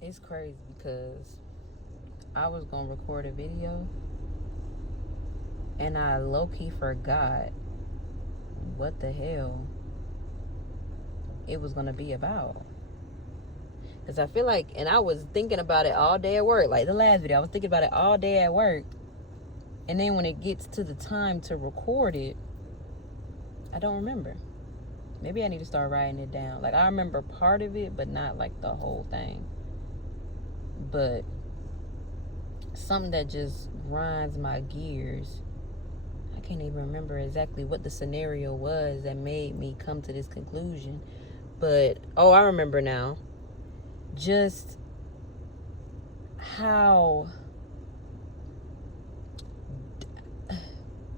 It's crazy because I was gonna record a video and I low-key forgot what the hell it was gonna be about. Because I feel like, and I was thinking about it all day at work. Like the last video, I was thinking about it all day at work. And then when it gets to the time to record it, I don't remember. Maybe I need to start writing it down. Like I remember part of it, but not like the whole thing. But something that just grinds my gears. I can't even remember exactly what the scenario was that made me come to this conclusion. But, oh, I remember now. Just how,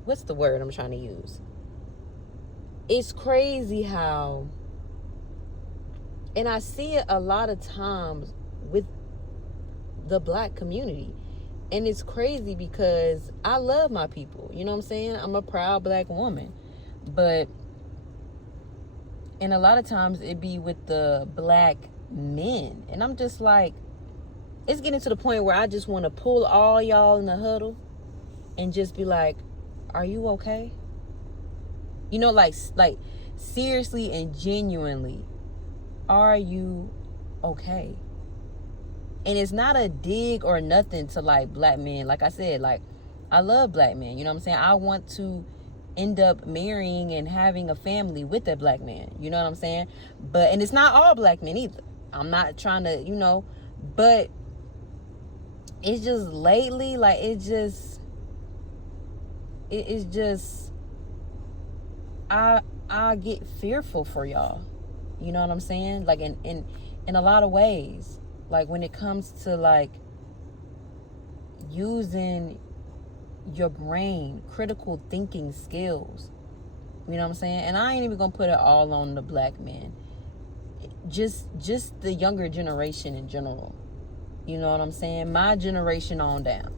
what's the word I'm trying to use? It's crazy how, and I see it a lot of times with the Black community. And it's crazy because I love my people. You know what I'm saying? I'm a proud Black woman. But, and a lot of times it be with the Black men. And I'm just like, it's getting to the point where I just want to pull all y'all in the huddle and just be like, are you okay? You know, like seriously and genuinely, are you okay? And it's not a dig or nothing to like Black men. Like I said, like I love Black men. You know what I'm saying? I want to end up marrying and having a family with a Black man. You know what I'm saying? But, and it's not all Black men either. I'm not trying to, you know, but it's just lately, like it's just I get fearful for y'all. You know what I'm saying? Like in a lot of ways. Like when it comes to like using your brain, critical thinking skills. You know what I'm saying? And I ain't even gonna put it all on the Black men. Just the younger generation in general. You know what I'm saying? My generation on down.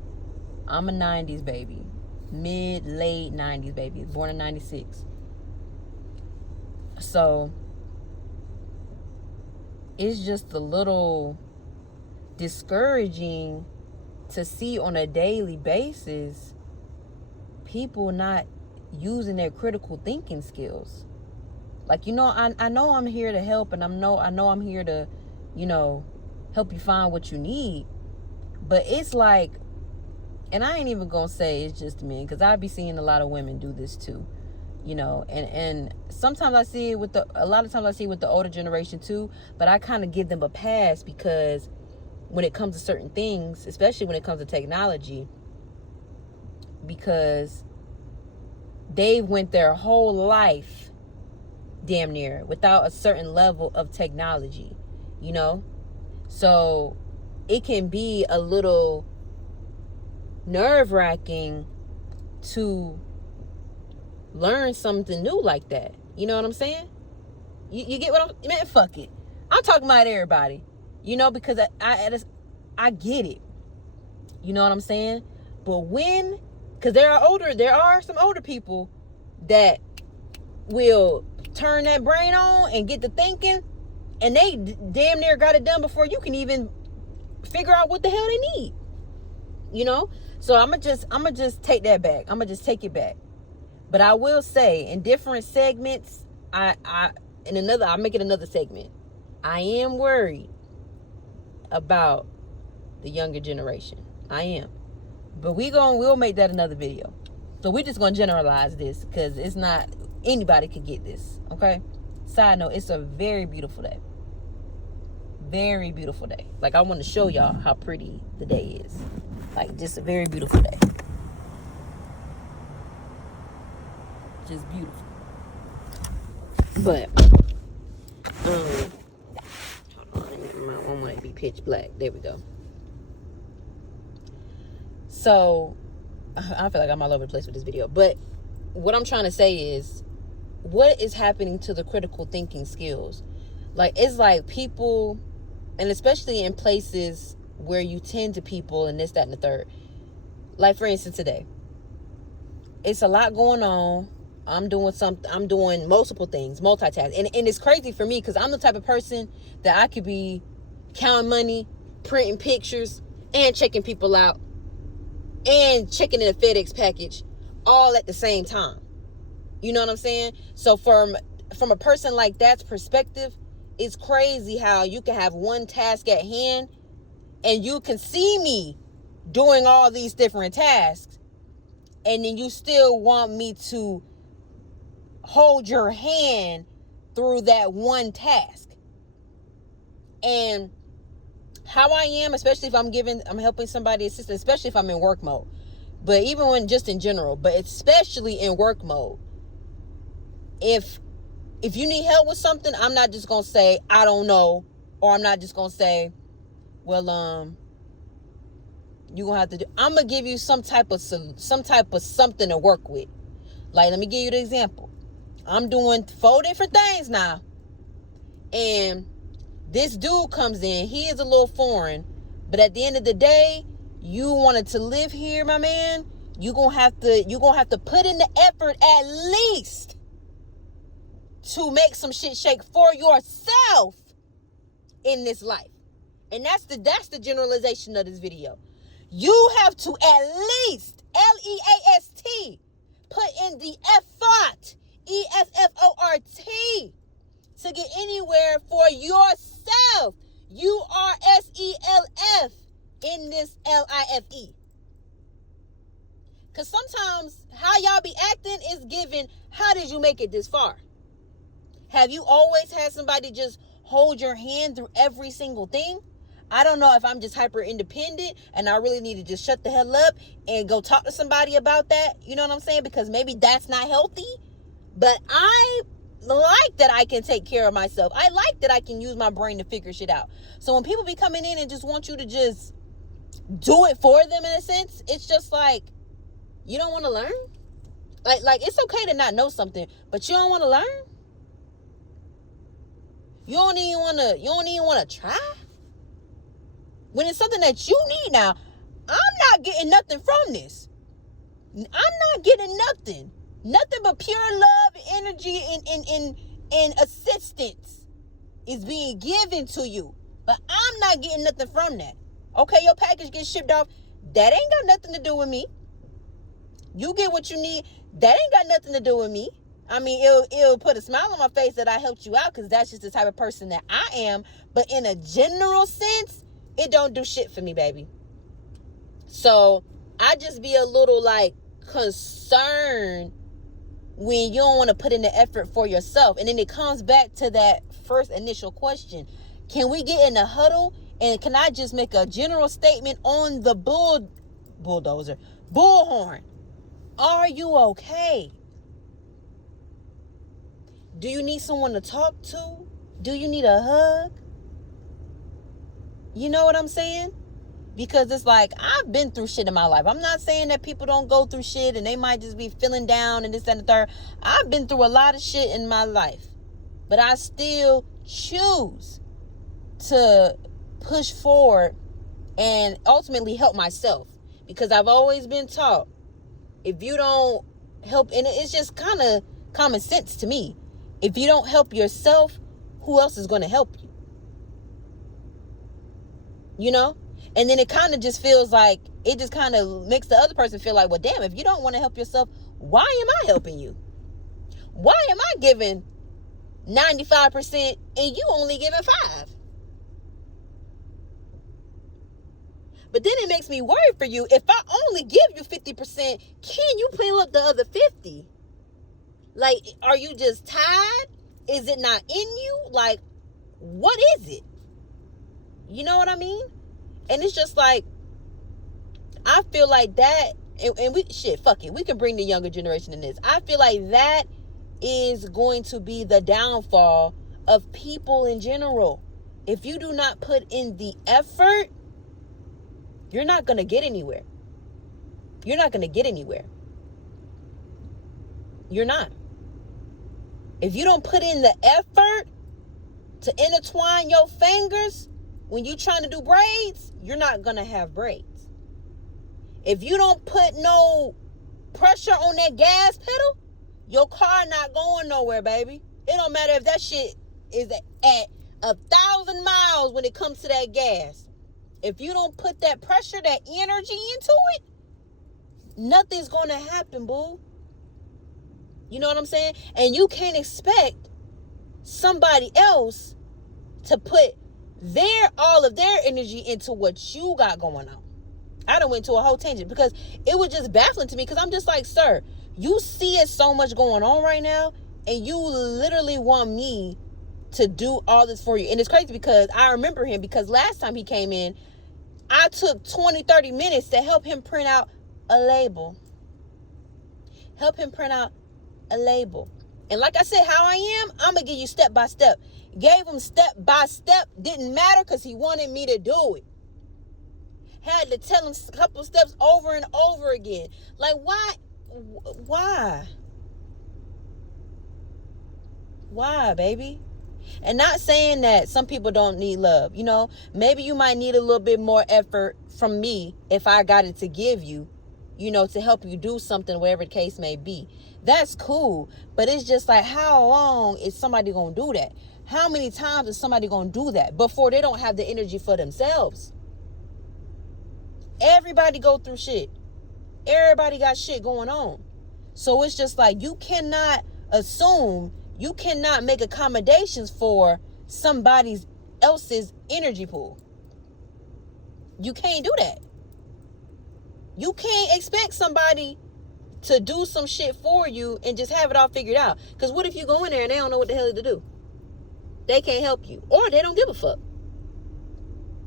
I'm a 90s baby. Late 90s baby. Born in 96. So it's just a little discouraging to see on a daily basis people not using their critical thinking skills. Like, you know, I know I'm here to help, and I know I'm here to, you know, help you find what you need. But it's like, and I ain't even gonna say it's just men, because I be seeing a lot of women do this too. You know, and sometimes I see it a lot of times I see it with the older generation too, but I kind of give them a pass because when it comes to certain things, especially when it comes to technology, because they've went their whole life damn near without a certain level of technology, you know? So it can be a little nerve-wracking to learn something new like that. You know what I'm saying? You get what I'm... Man, fuck it. I'm talking about everybody. You know, because I get it. You know what I'm saying? But when... Because there are some older people that will turn that brain on and get to thinking, and they damn near got it done before you can even figure out what the hell they need. You know? So I'm gonna just take that back. I'm gonna just take it back. But I will say, in different segments, I'll make it another segment. I am worried about the younger generation. I am. But we'll make that another video. So we just gonna generalize this because it's not, anybody could get this. Okay? Side note, it's a very beautiful day. Very beautiful day. Like, I want to show y'all how pretty the day is. Like, just a very beautiful day. Just beautiful. But hold on, my one might be pitch black. There we go. So I feel like I'm all over the place with this video, but what I'm trying to say is, what is happening to the critical thinking skills? Like, it's like people, and especially in places where you tend to people and this, that, and the third. Like, for instance, today, it's a lot going on. I'm doing multiple things, multitasking. And it's crazy for me because I'm the type of person that I could be counting money printing pictures and checking people out and checking in a FedEx package all at the same time. You know what I'm saying? So from a person like that's perspective, it's crazy how you can have one task at hand and you can see me doing all these different tasks, and then you still want me to hold your hand through that one task. And how I am, especially if I'm helping somebody assistance, especially if I'm in work mode, but even when just in general, but especially in work mode, if you need help with something, I'm not just gonna say I don't know, or I'm not just gonna say, well, you're gonna have to do. I'm gonna give you some type of something to work with. Like, let me give you the example. I'm doing 4 different things now, and this dude comes in. He is a little foreign, but at the end of the day, you wanted to live here, my man. You're gonna have to put in the effort at least to make some shit shake for yourself in this life. And that's the generalization of this video. You have to at least, LEAST, put in the effort, EFFORT, to get anywhere for yourself. URSELF in this LIFE. Because sometimes how y'all be acting is given, how did you make it this far? Have you always had somebody just hold your hand through every single thing? I don't know if I'm just hyper independent and I really need to just shut the hell up and go talk to somebody about that. You know what I'm saying? Because maybe that's not healthy. But I like that I can take care of myself. I like that I can use my brain to figure shit out. So when people be coming in and just want you to just do it for them in a sense, it's just like, you don't want to learn? Like it's okay to not know something, but you don't want to learn? You don't even want to try? When it's something that you need now, I'm not getting nothing from this. I'm not getting nothing. Nothing but pure love, energy, and assistance is being given to you. But I'm not getting nothing from that. Okay, your package gets shipped off. That ain't got nothing to do with me. You get what you need. That ain't got nothing to do with me. I mean, it'll put a smile on my face that I helped you out because that's just the type of person that I am. But in a general sense, it don't do shit for me, baby. So I just be a little like concerned when you don't want to put in the effort for yourself. And then it comes back to that first initial question. Can we get in the huddle? And can I just make a general statement on the bullhorn? Are you okay? Do you need someone to talk to? Do you need a hug? You know what I'm saying? Because it's like, I've been through shit in my life. I'm not saying that people don't go through shit and they might just be feeling down and this and the third. I've been through a lot of shit in my life. But I still choose to push forward and ultimately help myself. Because I've always been taught, if you don't help, and it's just kind of common sense to me. If you don't help yourself, who else is going to help you? You know? And then it kind of just feels like, it just kind of makes the other person feel like, well, damn, if you don't want to help yourself, why am I helping you? Why am I giving 95% and you only giving 5%? But then it makes me worry for you. If I only give you 50%, can you pay up the other 50%? Like, are you just tired? Is it not in you? Like, what is it? You know what I mean? And it's just like, I feel like that, and fuck it. We can bring the younger generation in this. I feel like that is going to be the downfall of people in general. If you do not put in the effort, you're not going to get anywhere. You're not going to get anywhere. You're not. If you don't put in the effort to intertwine your fingers when you're trying to do braids, you're not going to have braids. If you don't put no pressure on that gas pedal, your car not going nowhere, baby. It don't matter if that shit is at 1,000 miles when it comes to that gas. if you don't put that pressure, that energy into it, nothing's going to happen, boo. You know what I'm saying? And you can't expect somebody else to put all of their energy into what you got going on. I done went to a whole tangent because it was just baffling to me, because I'm just like, sir, you see it so much going on right now, and you literally want me to do all this for you. And it's crazy because I remember him, because last time he came in, I took 20, 30 minutes to help him print out a label. And like I said, how I am, I'm going to give you step by step. Gave him step by step. Didn't matter because he wanted me to do it. Had to tell him a couple steps over and over again. Like, why? Why, baby? And not saying that some people don't need love. You know, maybe you might need a little bit more effort from me if I got it to give you, you know, to help you do something, whatever the case may be. That's cool. But it's just like, how long is somebody going to do that? How many times is somebody going to do that before they don't have the energy for themselves? Everybody go through shit. Everybody got shit going on. So it's just like, you cannot assume, you cannot make accommodations for somebody else's energy pool. You can't do that. You can't expect somebody to do some shit for you and just have it all figured out. Because what if you go in there and they don't know what the hell to do? They can't help you. Or they don't give a fuck.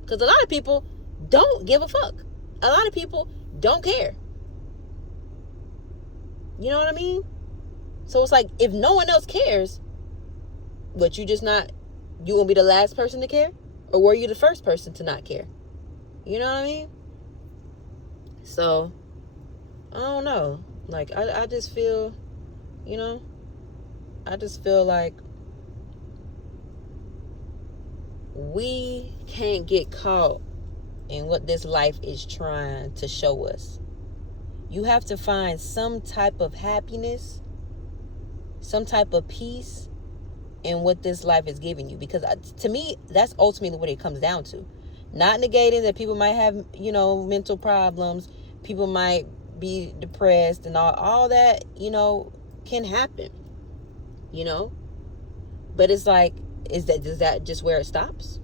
Because a lot of people don't give a fuck. A lot of people don't care. You know what I mean? So it's like, if no one else cares, but you won't be the last person to care? Or were you the first person to not care? You know what I mean? So, I don't know. Like, I just feel, you know, I just feel like we can't get caught in what this life is trying to show us. You have to find some type of happiness, some type of peace in what this life is giving you. Because to me, that's ultimately what it comes down to. Not negating that people might have, you know, mental problems. People might be depressed and all that, you know, can happen, you know. But it's like, is that just where it stops?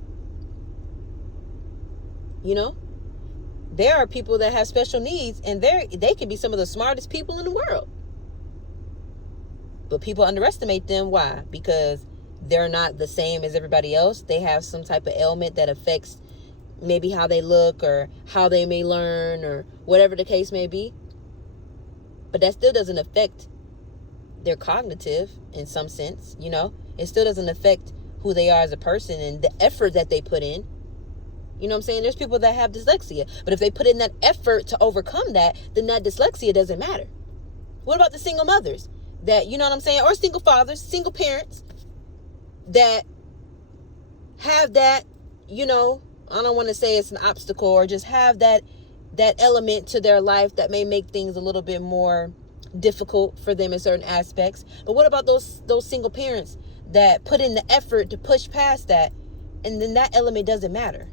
You know, there are people that have special needs, and they can be some of the smartest people in the world. But people underestimate them. Why? Because they're not the same as everybody else. They have some type of ailment that affects maybe how they look or how they may learn or whatever the case may be. But that still doesn't affect their cognitive in some sense, you know. It still doesn't affect who they are as a person and the effort that they put in. You know what I'm saying? There's people that have dyslexia, but if they put in that effort to overcome that, then that dyslexia doesn't matter. What about the single mothers that, you know what I'm saying? Or single fathers, single parents that have that, you know, I don't want to say it's an obstacle, or just have that element to their life that may make things a little bit more difficult for them in certain aspects. But what about those single parents that put in the effort to push past that, and then that element doesn't matter?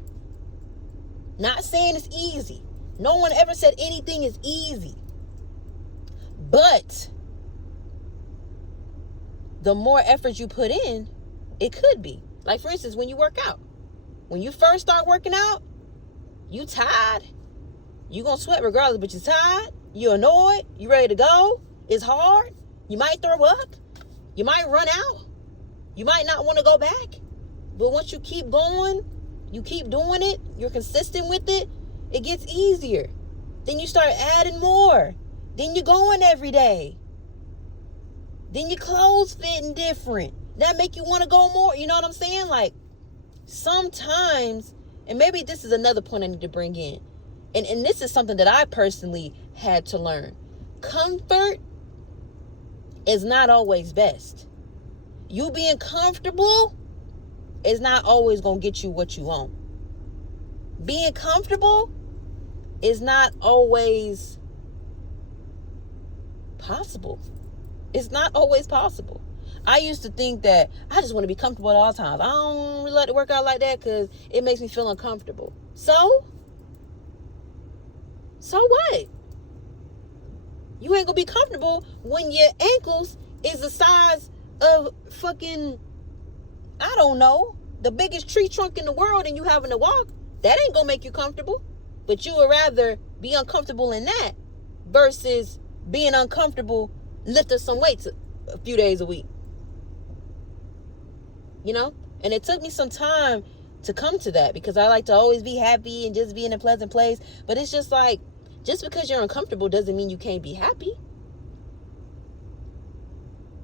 Not saying it's easy. No one ever said anything is easy. But the more effort you put in, it could be. Like, for instance, when you work out. When you first start working out, you tired. You gonna sweat regardless, but you're tired. You're annoyed. You ready to go. It's hard. You might throw up. You might run out. You might not want to go back. But once you keep going, you keep doing it, you're consistent with it, it gets easier. Then you start adding more. Then you're going every day. Then your clothes fitting different. That make you want to go more. You know what I'm saying? Like, sometimes, and maybe this is another point I need to bring in. And this is something that I personally had to learn. Comfort is not always best. You being comfortable is not always going to get you what you want. Being comfortable is not always possible. It's not always possible. I used to think that I just want to be comfortable at all times. I don't really like to work out like that because it makes me feel uncomfortable. So what? You ain't gonna be comfortable when your ankles is the size of fucking, I don't know, the biggest tree trunk in the world, and you having to walk. That ain't gonna make you comfortable. But you would rather be uncomfortable in that versus being uncomfortable lifting some weights a few days a week. You know? And it took me some time to come to that, because I like to always be happy and just be in a pleasant place. But it's just like, just because you're uncomfortable doesn't mean you can't be happy.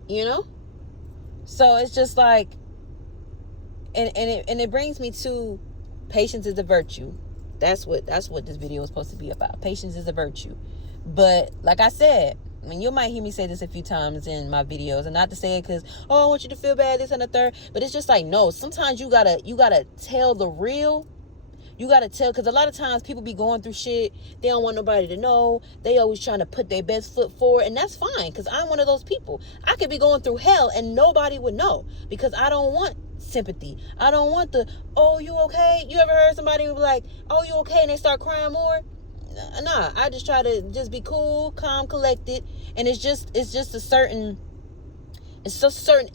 You know? So it's just like, and it brings me to patience is a virtue. That's what this video is supposed to be about. Patience is a virtue. But like I said, I mean, you might hear me say this a few times in my videos, and not to say it because, oh, I want you to feel bad, this and the third. But it's just like, no, sometimes you gotta tell the real. You gotta tell, because a lot of times people be going through shit. They don't want nobody to know. They always trying to put their best foot forward, and that's fine, because I'm one of those people. I could be going through hell and nobody would know, because I don't want sympathy. I don't want the, oh, you okay? You ever heard somebody be like, oh, you okay? And they start crying more? Nah, I just try to just be cool, calm, collected. And it's just a certain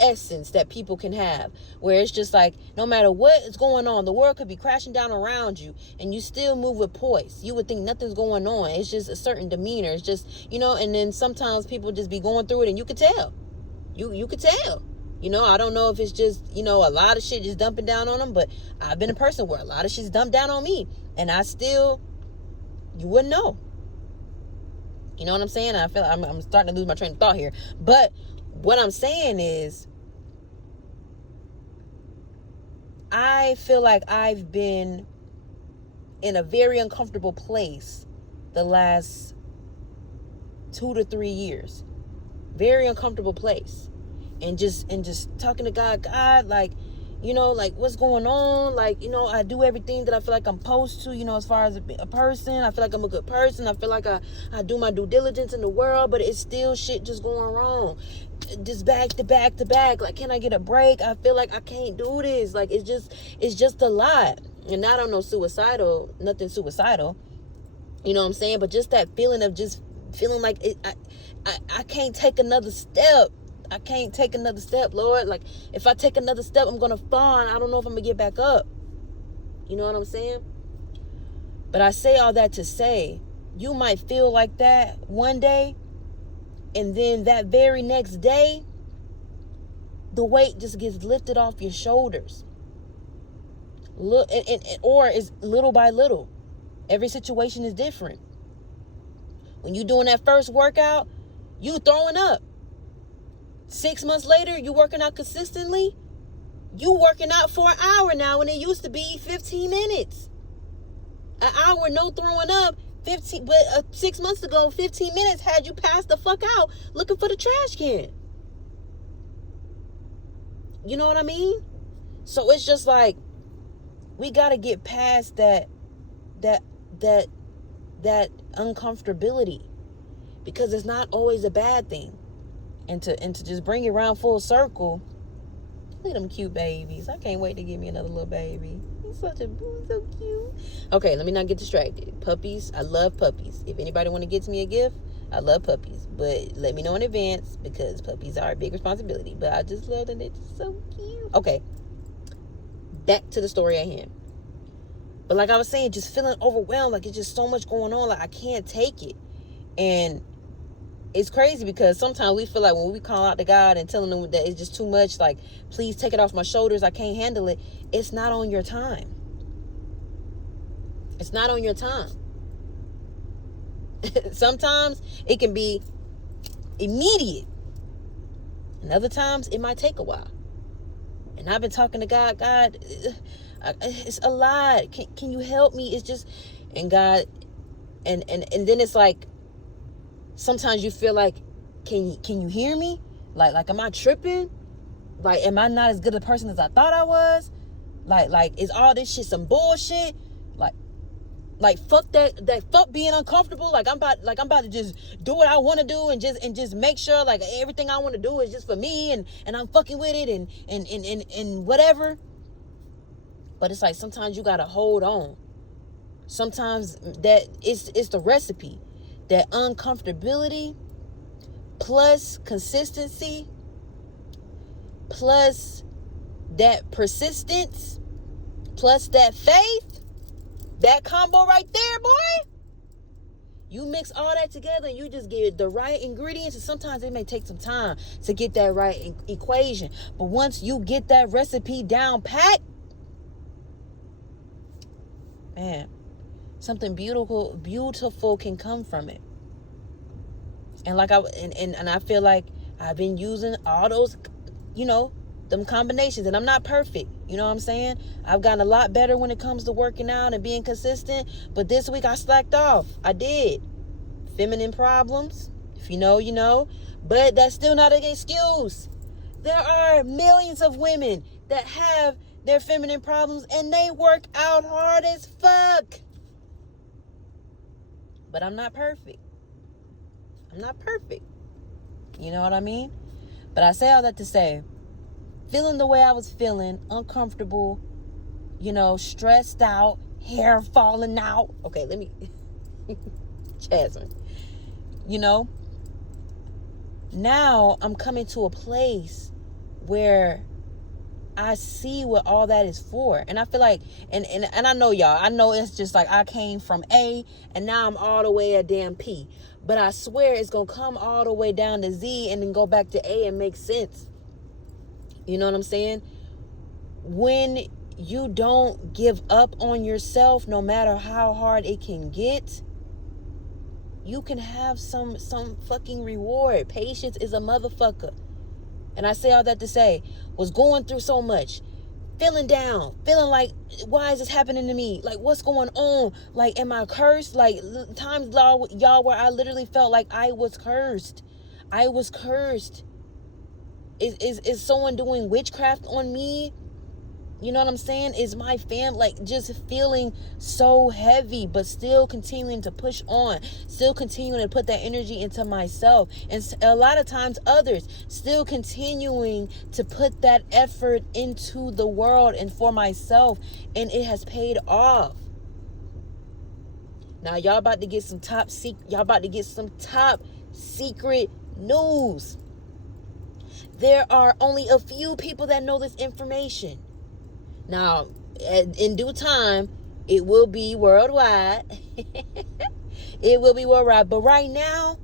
essence that people can have, where it's just like, no matter what is going on, the world could be crashing down around you and you still move with poise. You would think nothing's going on. It's just a certain demeanor. It's just, you know, and then sometimes people just be going through it and you could tell. You could tell. You know, I don't know if it's just, you know, a lot of shit just dumping down on them, but I've been a person where a lot of shit's dumped down on me, and I still, you wouldn't know. You know what I'm saying? I feel I'm starting to lose my train of thought here. But what I'm saying is, I feel like I've been in a very uncomfortable place the last 2 to 3 years. Very uncomfortable place. And just talking to God, like, you know, like, what's going on? Like, you know, I do everything that I feel like I'm supposed to, you know, as far as a person. I feel like I'm a good person. I feel like I do my due diligence in the world, but it's still shit just going wrong. Just back to back to back. Like, can I get a break? I feel like I can't do this. Like, it's just a lot. And I don't know nothing suicidal. You know what I'm saying? But just that feeling of just feeling like I can't take another step. I can't take another step, Lord. Like, if I take another step, I'm going to fall, and I don't know if I'm going to get back up. You know what I'm saying? But I say all that to say, you might feel like that one day, and then that very next day, the weight just gets lifted off your shoulders. Or is little by little. Every situation is different. When you're doing that first workout, you throwing up. 6 months later, you working out consistently. You working out for an hour now, and it used to be 15 minutes. An hour, no throwing up. 15, but 6 months ago, 15 minutes had you pass the fuck out looking for the trash can. You know what I mean? So it's just like, we gotta get past that uncomfortability, because it's not always a bad thing. And to just bring it around full circle, look at them cute babies. I can't wait to get me another little baby. He's so cute. Okay, let me not get distracted. Puppies, I love puppies. If anybody want to get me a gift, I love puppies. But let me know in advance, because puppies are a big responsibility. But I just love them. They're just so cute. Okay, back to the story at hand. But like I was saying, just feeling overwhelmed. Like, it's just so much going on. Like, I can't take it. And it's crazy, because sometimes we feel like when we call out to God and telling him that it's just too much, like, please take it off my shoulders, I can't handle it. It's not on your time. It's not on your time. Sometimes it can be immediate. And other times it might take a while. And I've been talking to God, it's a lot. Can you help me? It's just, and God, and then it's like, sometimes you feel like, can you hear me? Like, am I tripping? Like, am I not as good a person as I thought I was? Like, is all this shit some bullshit? Like, Like fuck that fuck being uncomfortable. Like I'm about to just do what I want to do and just make sure like everything I want to do is just for me and I'm fucking with it and whatever. But it's like sometimes you gotta hold on. Sometimes that it's the recipe. That uncomfortability plus consistency plus that persistence plus that faith, that combo right there, boy. You mix all that together and you just get the right ingredients. And sometimes it may take some time to get that right equation. But once you get that recipe down pat, man, something beautiful can come from it. And like I feel like I've been using all those, them combinations, and I'm not perfect. You know what I'm saying? I've gotten a lot better when it comes to working out and being consistent. But this week I slacked off. I did. Feminine problems. If you know, you know. But that's still not an excuse. There are millions of women that have their feminine problems and they work out hard as fuck. But I'm not perfect. I'm not perfect. You know what I mean? But I say all that to say, feeling the way I was feeling, uncomfortable, stressed out, hair falling out. Okay, let me, Jasmine, now I'm coming to a place where I see what all that is for. And I feel like, and I know y'all, I know it's just like I came from A and now I'm all the way at damn P. But I swear it's going to come all the way down to Z and then go back to A and make sense. You know what I'm saying? When you don't give up on yourself, no matter how hard it can get, you can have some fucking reward. Patience is a motherfucker. And I say all that to say, was going through so much, feeling down, feeling like, why is this happening to me? Like, what's going on? Like, am I cursed? Like, times, y'all, where I literally felt like I was cursed. I was cursed. Is someone doing witchcraft on me? You know what I'm saying? Is my fam, like, just feeling so heavy, but still continuing to push on, still continuing to put that energy into myself. And a lot of times others still continuing to put that effort into the world and for myself. And it has paid off. Now y'all about to get some top secret news. There are only a few people that know this information. Now, in due time, it will be worldwide. It will be worldwide. But right now,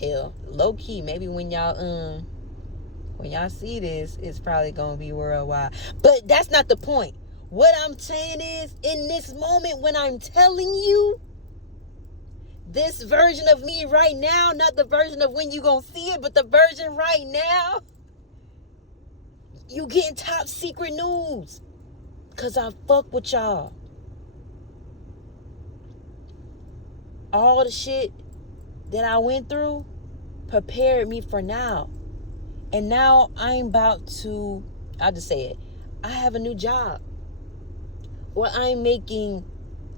hell, low key, maybe when y'all see this, it's probably gonna be worldwide. But that's not the point. What I'm saying is, in this moment when I'm telling you, this version of me right now, not the version of when you gonna see it, but the version right now, you getting top secret news. Cause I fuck with y'all. All the shit that I went through prepared me for now. And now I'm about to, I'll just say it, I have a new job where I'm making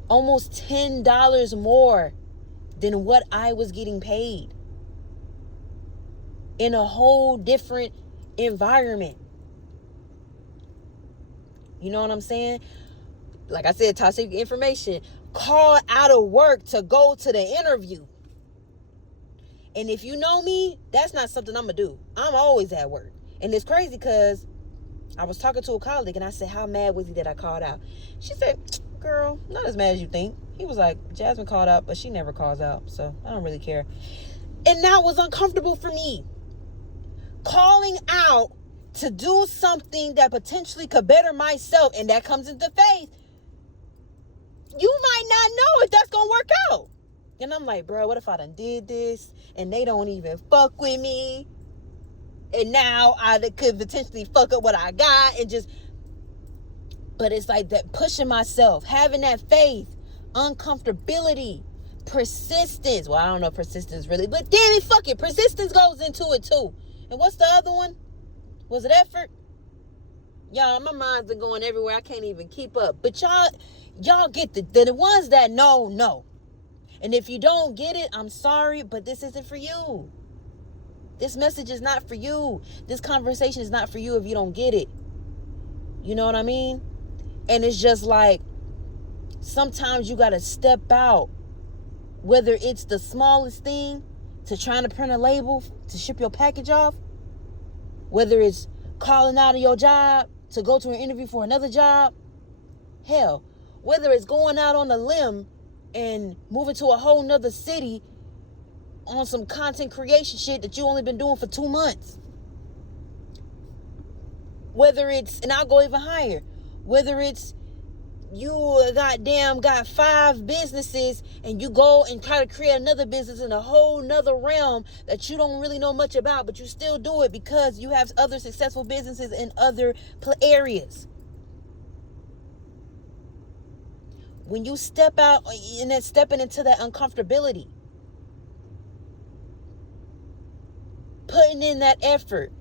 almost $10 more than what I was getting paid. In a whole different environment. You know what I'm saying? Like I said, top secret information. Called out of work to go to the interview. And if you know me, that's not something I'm going to do. I'm always at work. And it's crazy because I was talking to a colleague and I said, how mad was he that I called out? She said, girl, not as mad as you think. He was like, Jasmine called out, but she never calls out. So I don't really care. And that was uncomfortable for me. Calling out to do something that potentially could better myself, and that comes into faith, you might not know if that's gonna work out. And I'm like, bro, what if I done did this and they don't even fuck with me, and now I could potentially fuck up what I got and just. But it's like that, pushing myself, having that faith, uncomfortability, persistence. Well, I don't know persistence really, but damn it, fuck it, persistence goes into it too. And what's the other one? Was it effort? Y'all, my mind's been going everywhere. I can't even keep up. But y'all get the ones that know. And if you don't get it, I'm sorry, but this isn't for you. This message is not for you. This conversation is not for you if you don't get it. You know what I mean? And it's just like, sometimes you got to step out, whether it's the smallest thing to trying to print a label to ship your package off, whether it's calling out of your job to go to an interview for another job, hell, whether it's going out on a limb and moving to a whole nother city on some content creation shit that you only been doing for 2 months. Whether it's, and I'll go even higher, whether it's you got 5 businesses and you go and try to create another business in a whole nother realm that you don't really know much about, but you still do it because you have other successful businesses in other areas. When you step out and then stepping into that uncomfortability, putting in that effort,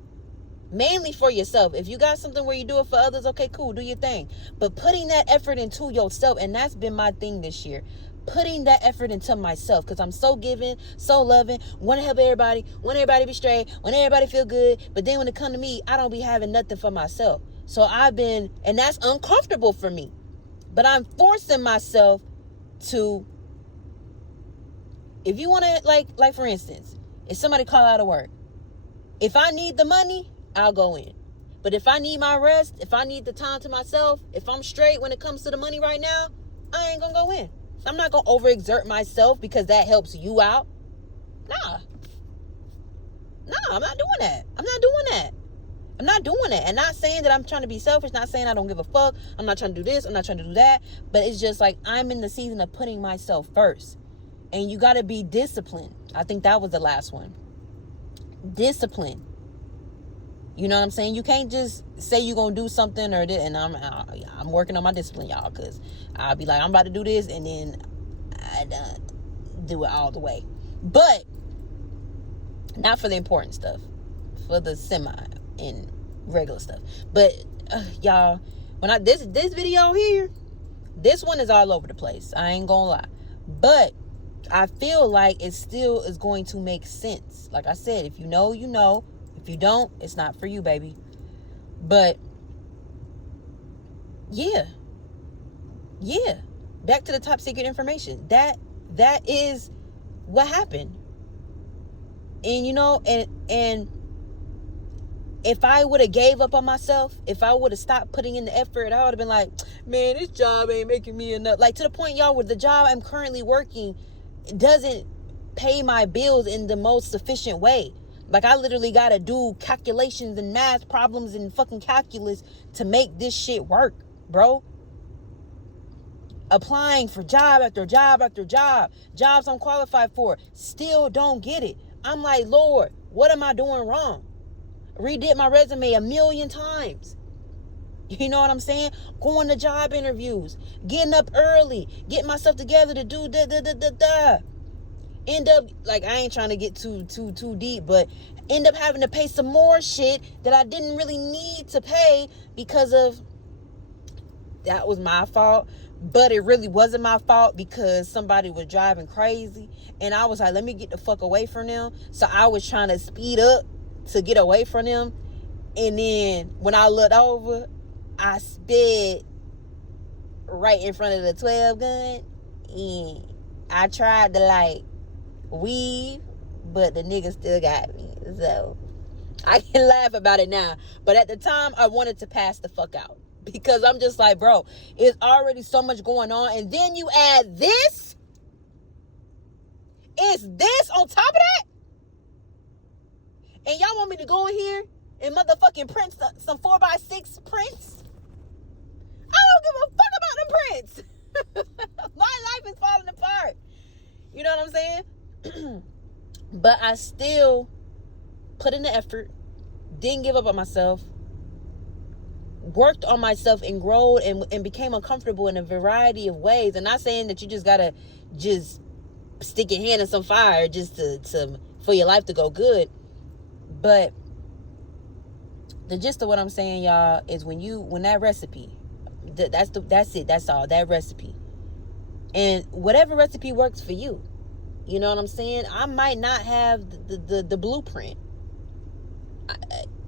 mainly for yourself. If you got something where you do it for others, okay, cool, do your thing. But putting that effort into yourself, and that's been my thing this year. Putting that effort into myself, because I'm so giving, so loving, want to help everybody, want everybody to be straight, want everybody to feel good. But then when it comes to me, I don't be having nothing for myself. So and that's uncomfortable for me. But I'm forcing myself to, if you want to, like for instance, if somebody call out of work, if I need the money, I'll go in. But if I need my rest, if I need the time to myself, if I'm straight when it comes to the money right now, I ain't gonna go in. I'm not gonna overexert myself because that helps you out. Nah, I'm not doing that. I'm not doing that. And not saying that I'm trying to be selfish, not saying I don't give a fuck. I'm not trying to do this, I'm not trying to do that. But it's just like, I'm in the season of putting myself first. And you gotta be disciplined. I think that was the last one. Discipline. You know what I'm saying? You can't just say you're going to do something and I'm working on my discipline, y'all, because I'll be like, I'm about to do this, and then I do it all the way. But not for the important stuff, for the semi and regular stuff. But y'all, when this video here, this one is all over the place. I ain't gonna lie. But I feel like it still is going to make sense. Like I said, if you know, you know. If you don't, it's not for you, baby. But yeah. Back to the top secret information. That is what happened. And you know, and if I would have gave up on myself, if I would have stopped putting in the effort, I would have been like, man, this job ain't making me enough. Like, to the point, y'all, where the job I'm currently working doesn't pay my bills in the most sufficient way. Like, I literally got to do calculations and math problems and fucking calculus to make this shit work, bro. Applying for job after job after job. Jobs I'm qualified for. Still don't get it. I'm like, Lord, what am I doing wrong? Redid my resume 1,000,000 times. You know what I'm saying? Going to job interviews. Getting up early. Getting myself together to do da. End up, like, I ain't trying to get too deep, but end up having to pay some more shit that I didn't really need to pay because of, that was my fault. But it really wasn't my fault because somebody was driving crazy. And I was like, let me get the fuck away from them. So I was trying to speed up to get away from them. And then when I looked over, I sped right in front of the 12 gun. And I tried to, like, weave, but the nigga still got me. So I can laugh about it now, but at the time I wanted to pass the fuck out, because I'm just like, bro, it's already so much going on, and then you add this. Is this on top of that? And y'all want me to go in here and motherfucking print some 4x6 prints? I don't give a fuck about the prints. My life is falling apart. You know what I'm saying? But I still put in the effort, didn't give up on myself, worked on myself and growed and became uncomfortable in a variety of ways. And not saying that you just gotta just stick your hand in some fire just to for your life to go good, but the gist of what I'm saying, y'all, is when that recipe, that's it. That's all. That recipe. And whatever recipe works for you. You know what I'm saying? I might not have the blueprint.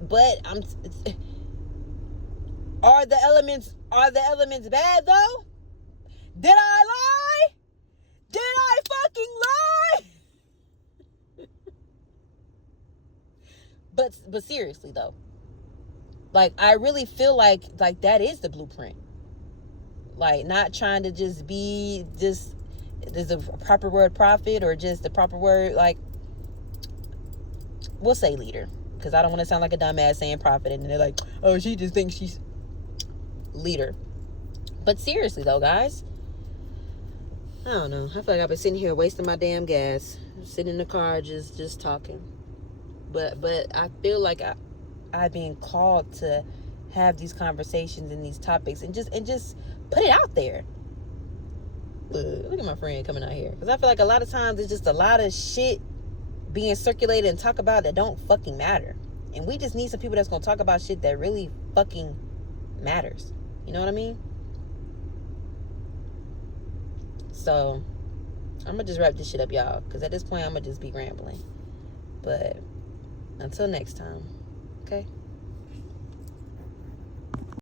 But are the elements bad though? Did I lie? Did I fucking lie? But seriously though, like, I really feel like that is the blueprint. Like, not trying to just be just, there's a proper word, prophet, or just the proper word, like, we'll say leader, because I don't want to sound like a dumbass saying prophet and they're like, oh, she just thinks she's leader. But seriously though, guys, I don't know, I feel like I've been sitting here wasting my damn gas, sitting in the car just talking. But I feel like I've been called to have these conversations and these topics and just put it out there. Look at my friend coming out here, because I feel like a lot of times there's just a lot of shit being circulated and talk about that don't fucking matter, and we just need some people that's gonna talk about shit that really fucking matters. You know what I mean? So I'm gonna just wrap this shit up, y'all, because at this point I'm gonna just be rambling. But until next time, okay?